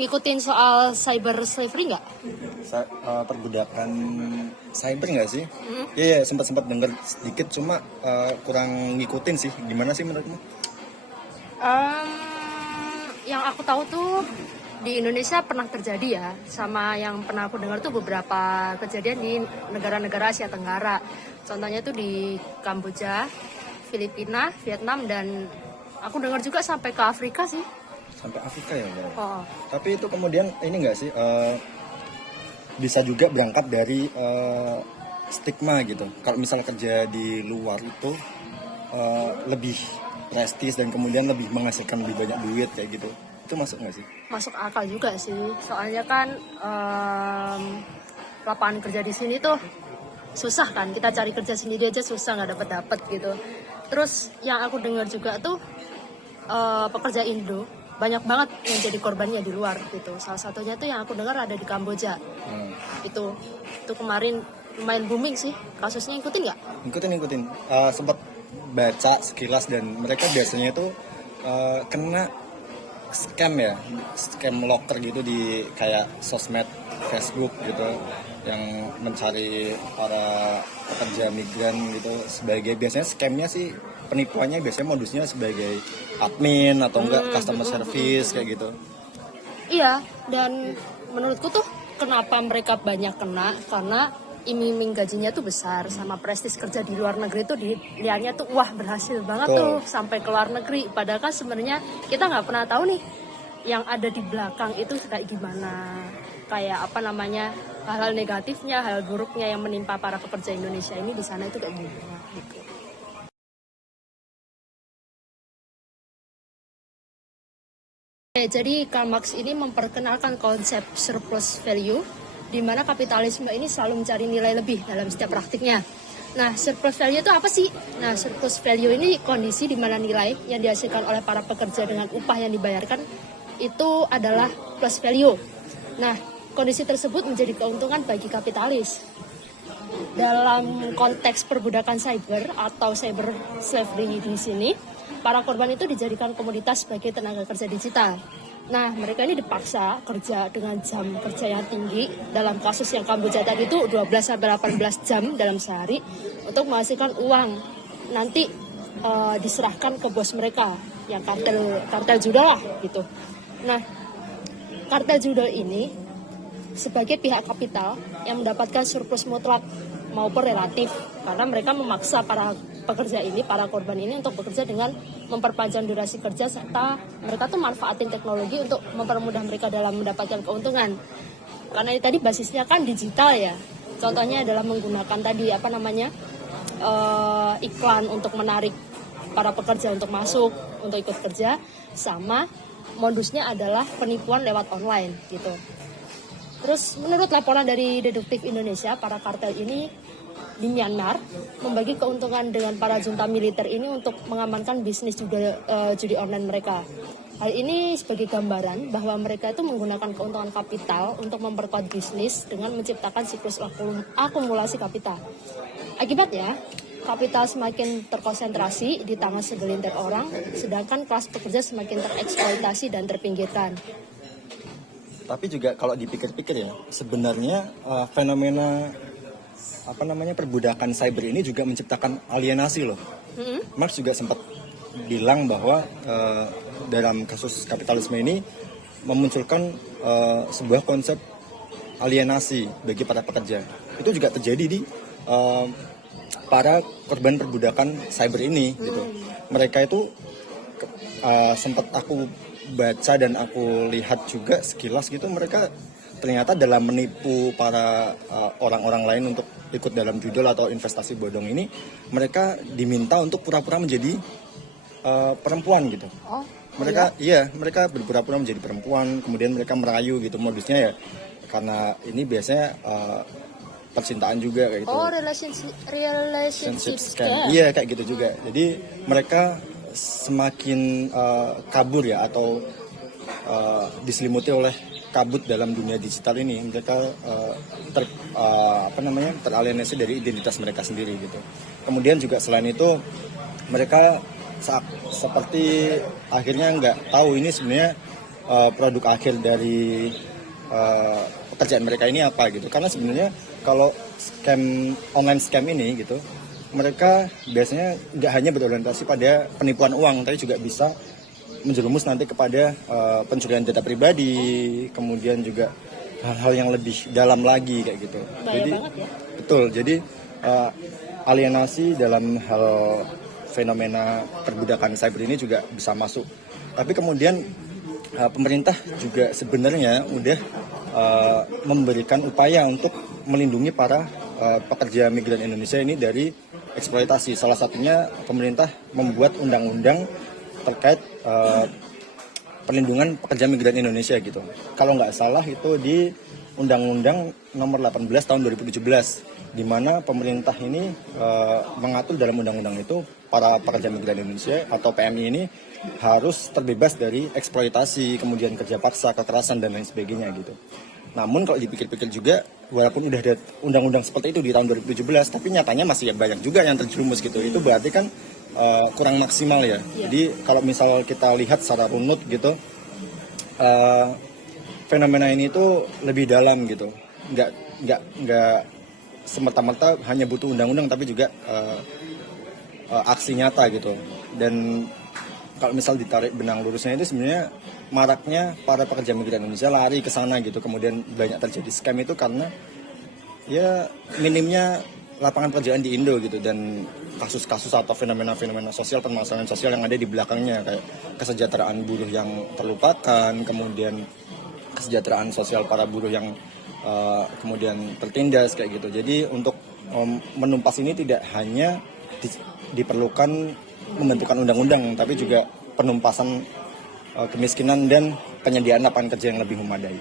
ngikutin soal cyber slavery nggak? Perbudakan cyber nggak sih? Iya, sempat denger sedikit, cuma kurang ngikutin sih. Gimana sih menurutmu? Yang aku tahu tuh di Indonesia pernah terjadi ya, sama yang pernah aku dengar tuh beberapa kejadian di negara-negara Asia Tenggara. Contohnya tuh di Kamboja, Filipina, Vietnam, dan aku dengar juga sampai ke Afrika sih. Sampai Afrika ya, Bang? Oh. Tapi itu kemudian ini nggak sih, bisa juga berangkat dari stigma gitu. Kalau misalnya kerja di luar itu lebih prestis dan kemudian lebih menghasilkan lebih banyak duit kayak gitu. Itu masuk nggak sih? Masuk akal juga sih, soalnya kan lapangan kerja di sini tuh susah kan, kita cari kerja sendiri aja susah, nggak dapet gitu. Terus yang aku dengar juga tuh pekerja Indo banyak banget yang jadi korbannya di luar gitu. Salah satunya tuh yang aku dengar ada di Kamboja. Itu kemarin lumayan booming sih kasusnya, ikutin nggak? Ikutin. Sempat baca sekilas dan mereka biasanya itu kena scam locker gitu di kayak sosmed Facebook gitu, yang mencari para pekerja migran gitu sebagai, biasanya scamnya sih, penipuannya biasanya modusnya sebagai admin atau enggak customer service kayak gitu. Iya, dan menurutku tuh kenapa mereka banyak kena, karena iming-iming gajinya tuh besar, sama prestis kerja di luar negeri tuh dilihatnya tuh wah berhasil banget tuh sampai ke luar negeri. Padahal kan sebenarnya kita nggak pernah tahu nih yang ada di belakang itu kayak gimana, kayak apa namanya, hal-hal negatifnya, hal buruknya yang menimpa para pekerja Indonesia ini di sana itu kayak gimana gitu. Jadi Karl Marx ini memperkenalkan konsep surplus value, di mana kapitalisme ini selalu mencari nilai lebih dalam setiap praktiknya. Nah, surplus value itu apa sih? Nah, surplus value ini kondisi di mana nilai yang dihasilkan oleh para pekerja dengan upah yang dibayarkan itu adalah plus value. Nah, kondisi tersebut menjadi keuntungan bagi kapitalis. Dalam konteks perbudakan cyber atau cyber slavery di sini, para korban itu dijadikan komoditas sebagai tenaga kerja digital. Nah, mereka ini dipaksa kerja dengan jam kerja yang tinggi. Dalam kasus yang Kamboja tadi itu 12-18 jam dalam sehari untuk menghasilkan uang. Nanti diserahkan ke bos mereka, yang kartel judul lah gitu. Nah, kartel judul ini sebagai pihak kapital yang mendapatkan surplus mutlak maupun relatif, karena mereka memaksa para pekerja ini, para korban ini untuk bekerja dengan memperpanjang durasi kerja, serta mereka tuh manfaatin teknologi untuk mempermudah mereka dalam mendapatkan keuntungan. Karena ini tadi basisnya kan digital ya. Contohnya adalah menggunakan tadi iklan untuk menarik para pekerja untuk masuk, untuk ikut kerja, sama modusnya adalah penipuan lewat online gitu. Terus menurut laporan dari Deduktif Indonesia, para kartel ini di Myanmar membagi keuntungan dengan para junta militer ini untuk mengamankan bisnis judi online mereka. Hal ini sebagai gambaran bahwa mereka itu menggunakan keuntungan kapital untuk memperkuat bisnis dengan menciptakan siklus akumulasi kapital. Akibatnya, kapital semakin terkonsentrasi di tangan segelintir orang, sedangkan kelas pekerja semakin tereksploitasi dan terpinggirkan. Tapi juga kalau dipikir-pikir ya, sebenarnya fenomena perbudakan cyber ini juga menciptakan alienasi loh. Marx juga sempat bilang bahwa dalam kasus kapitalisme ini memunculkan sebuah konsep alienasi bagi para pekerja. Itu juga terjadi di para korban perbudakan cyber ini gitu. Mereka itu sempat aku baca dan aku lihat juga sekilas gitu, mereka ternyata dalam menipu para orang-orang lain untuk ikut dalam judul atau investasi bodong ini, mereka diminta untuk pura-pura menjadi perempuan gitu. Mereka berpura-pura menjadi perempuan, kemudian mereka merayu gitu. Modusnya ya karena ini biasanya percintaan juga kayak gitu. Relationship scam. Iya, kayak gitu juga. Jadi mereka semakin kabur ya, atau diselimuti oleh kabut dalam dunia digital ini. Mereka teralienasi dari identitas mereka sendiri gitu. Kemudian juga selain itu, mereka seperti akhirnya nggak tahu ini sebenarnya produk akhir dari pekerjaan mereka ini apa gitu. Karena sebenarnya kalau online scam ini gitu, mereka biasanya nggak hanya berorientasi pada penipuan uang, tapi juga bisa menjerumus nanti kepada pencurian data pribadi, kemudian juga hal-hal yang lebih dalam lagi kayak gitu. Bahaya Jadi banget ya. betul. Jadi alienasi dalam hal fenomena perbudakan cyber ini juga bisa masuk. Tapi kemudian pemerintah juga sebenarnya udah memberikan upaya untuk melindungi para pekerja migran Indonesia ini dari eksploitasi. Salah satunya pemerintah membuat undang-undang terkait perlindungan pekerja migran Indonesia gitu. Kalau nggak salah itu di Undang-Undang Nomor 18 Tahun 2017, di mana pemerintah ini mengatur dalam undang-undang itu para pekerja migran Indonesia atau PMI ini harus terbebas dari eksploitasi, kemudian kerja paksa, kekerasan dan lain sebagainya gitu. Namun kalau dipikir-pikir juga, walaupun udah ada undang-undang seperti itu di tahun 2017, tapi nyatanya masih banyak juga yang terjerumus gitu. Itu berarti kan kurang maksimal ya. Jadi kalau misal kita lihat secara runut gitu, fenomena ini tuh lebih dalam gitu. Nggak semerta-merta hanya butuh undang-undang, tapi juga aksi nyata gitu. Dan kalau misal ditarik benang lurusnya itu sebenarnya maraknya para pekerja migran Indonesia lari ke sana gitu, kemudian banyak terjadi scam itu karena ya minimnya lapangan pekerjaan di Indo gitu, dan kasus-kasus atau fenomena-fenomena sosial, permasalahan sosial yang ada di belakangnya kayak kesejahteraan buruh yang terlupakan, kemudian kesejahteraan sosial para buruh yang kemudian tertindas kayak gitu. Jadi untuk menumpas ini tidak hanya diperlukan membentukkan undang-undang, tapi juga penumpasan kemiskinan dan penyediaan lapangan kerja yang lebih memadai.